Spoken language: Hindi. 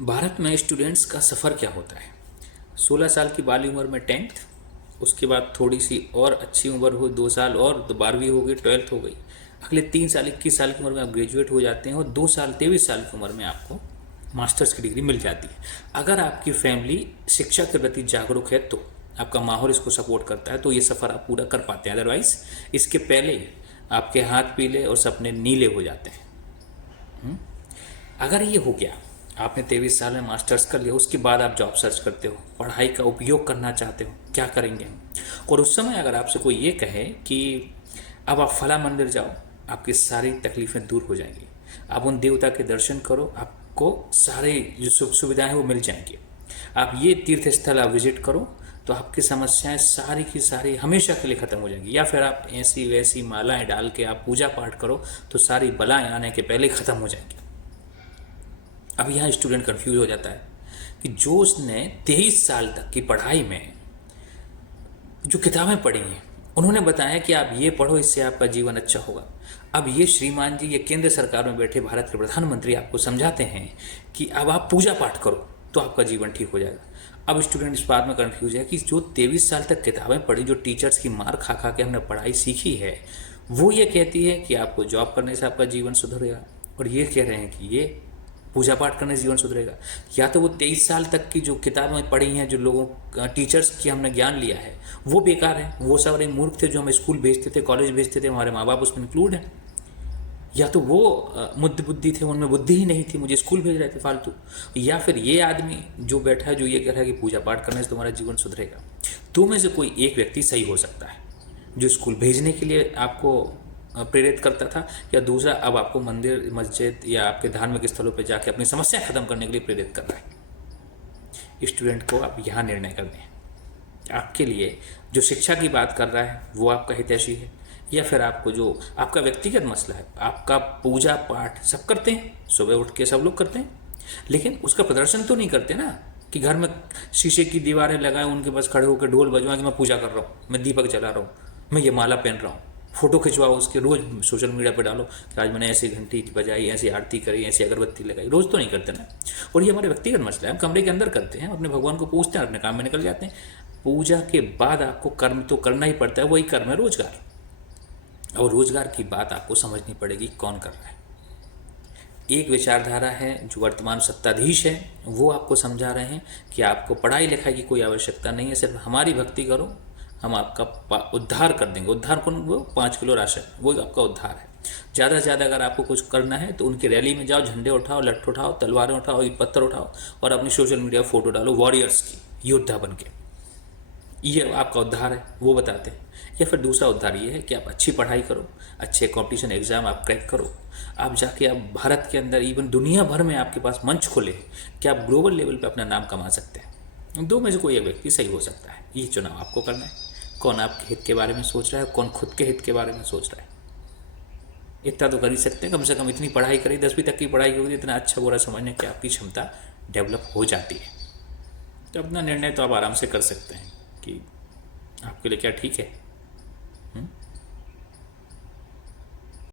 भारत में स्टूडेंट्स का सफ़र क्या होता है? 16 साल की बाली उम्र में 10th, उसके बाद थोड़ी सी और अच्छी उम्र हो 2 साल और तो 12वीं हो गई, 12th हो गई। अगले 3 साल 21 साल की उम्र में आप ग्रेजुएट हो जाते हैं और 2 साल 23 साल की उम्र में आपको मास्टर्स की डिग्री मिल जाती है। अगर आपकी फैमिली शिक्षा के प्रति जागरूक है तो आपका माहौल इसको सपोर्ट करता है तो ये सफ़र आप पूरा कर पाते हैं। अदरवाइज इसके पहले आपके हाथ पीले और सपने नीले हो जाते हैं। अगर ये हो गया, आपने 23 साल में मास्टर्स कर लिया, उसके बाद आप जॉब सर्च करते हो, पढ़ाई का उपयोग करना चाहते हो, क्या करेंगे? और उस समय अगर आपसे कोई ये कहे कि अब आप फला मंदिर जाओ, आपकी सारी तकलीफ़ें दूर हो जाएंगी, आप उन देवता के दर्शन करो, आपको सारे जो सुख सुविधाएं हैं वो मिल जाएंगी, आप ये तीर्थ स्थल आप विजिट करो तो आपकी समस्याएं सारी की सारी हमेशा के लिए ख़त्म हो जाएंगी। या फिर आप ऐसी वैसी मालाएं डाल के आप पूजा पाठ करो तो सारी बलाएं आने के पहले ही ख़त्म हो जाएंगी। अब यहाँ स्टूडेंट कंफ्यूज हो जाता है कि जो उसने 23 साल तक की पढ़ाई में जो किताबें पढ़ी हैं उन्होंने बताया कि आप ये पढ़ो, इससे आपका जीवन अच्छा होगा। अब ये श्रीमान जी, ये केंद्र सरकार में बैठे भारत के प्रधानमंत्री आपको समझाते हैं कि अब आप पूजा पाठ करो तो आपका जीवन ठीक हो जाएगा। अब स्टूडेंट इस बात में कंफ्यूज है कि जो 23 साल तक किताबें पढ़ी, जो टीचर्स की मार खा खा के हमने पढ़ाई सीखी है, वो ये कहती है कि आपको जॉब करने से आपका जीवन सुधरेगा, और ये कह रहे हैं कि ये पूजा पाठ करने से जीवन सुधरेगा। या तो वो 23 साल तक की जो किताबें पढ़ी हैं, जो लोगों टीचर्स की हमने ज्ञान लिया है, वो बेकार है, वो सारे मूर्ख थे जो हमें स्कूल भेजते थे, कॉलेज भेजते थे, हमारे माँ बाप उसमें इंक्लूड हैं। या तो वो मुद्द बुद्धि थे, उनमें बुद्धि ही नहीं थी, मुझे स्कूल भेज रहे थे फालतू। या फिर ये आदमी जो बैठा है, जो ये कह रहा है कि पूजा पाठ करने से तुम्हारा जीवन सुधरेगा। तो में से कोई एक व्यक्ति सही हो सकता है, जो स्कूल भेजने के लिए आपको प्रेरित करता था, या दूसरा अब आपको मंदिर मस्जिद या आपके धार्मिक स्थलों पर जाके अपनी समस्या खत्म करने के लिए प्रेरित कर रहा है। स्टूडेंट को आप यहाँ निर्णय करने हैं आपके लिए जो शिक्षा की बात कर रहा है वो आपका हितैषी है, या फिर आपको जो आपका व्यक्तिगत मसला है। आपका पूजा पाठ सब करते हैं, सुबह उठ के सब लोग करते हैं, लेकिन उसका प्रदर्शन तो नहीं करते ना, कि घर में शीशे की दीवारें लगाएं, उनके पास खड़े होकर ढोल बजवाएं कि मैं पूजा कर रहा हूँ, मैं दीपक जला रहा हूँ, मैं ये माला पहन रहा हूँ। फोटो खिंचवाओ उसके, रोज़ सोशल मीडिया पे डालो कि आज मैंने ऐसी घंटी बजाई, ऐसी आरती करी, ऐसी अगरबत्ती लगाई। रोज़ तो नहीं करते ना। और ये हमारे व्यक्तिगत मसला है, हम कमरे के अंदर करते हैं, अपने भगवान को पूजते हैं, अपने काम में निकल जाते हैं। पूजा के बाद आपको कर्म तो करना ही पड़ता है, वही कर्म है रोजगार। और रोजगार की बात आपको समझनी पड़ेगी कौन कर रहा है। एक विचारधारा है जो वर्तमान सत्ताधीश है, वो आपको समझा रहे हैं कि आपको पढ़ाई लिखाई की कोई आवश्यकता नहीं है, सिर्फ हमारी भक्ति करो, हम आपका उद्धार कर देंगे। उद्धार कौन? वो 5 किलो राशन, वो आपका उद्धार है। ज़्यादा से ज़्यादा अगर आपको कुछ करना है तो उनकी रैली में जाओ, झंडे उठाओ, लट्ठ उठाओ, तलवारें उठाओ, पत्थर उठाओ, और अपनी सोशल मीडिया फोटो डालो वॉरियर्स की, योद्धा बन के। ये आपका उद्धार है, वो बताते हैं। या फिर दूसरा उद्धार ये है कि आप अच्छी पढ़ाई करो, अच्छे कंपटीशन एग्ज़ाम आप क्रैक करो, आप जाके आप भारत के अंदर, इवन दुनिया भर में आपके पास मंच खोले कि आप ग्लोबल लेवल पे अपना नाम कमा सकते हैं। दो में से कोई एक व्यक्ति सही हो सकता है, ये चुनाव आपको करना है। कौन आपके हित के बारे में सोच रहा है, कौन खुद के हित के बारे में सोच रहा है। इतना तो कर ही सकते हैं, कम से कम इतनी पढ़ाई करी, 10वीं तक की पढ़ाई होगी, इतना अच्छा बुरा समझने की आपकी क्षमता डेवलप हो जाती है। तो अपना निर्णय तो आप आराम से कर सकते हैं कि आपके लिए क्या ठीक है।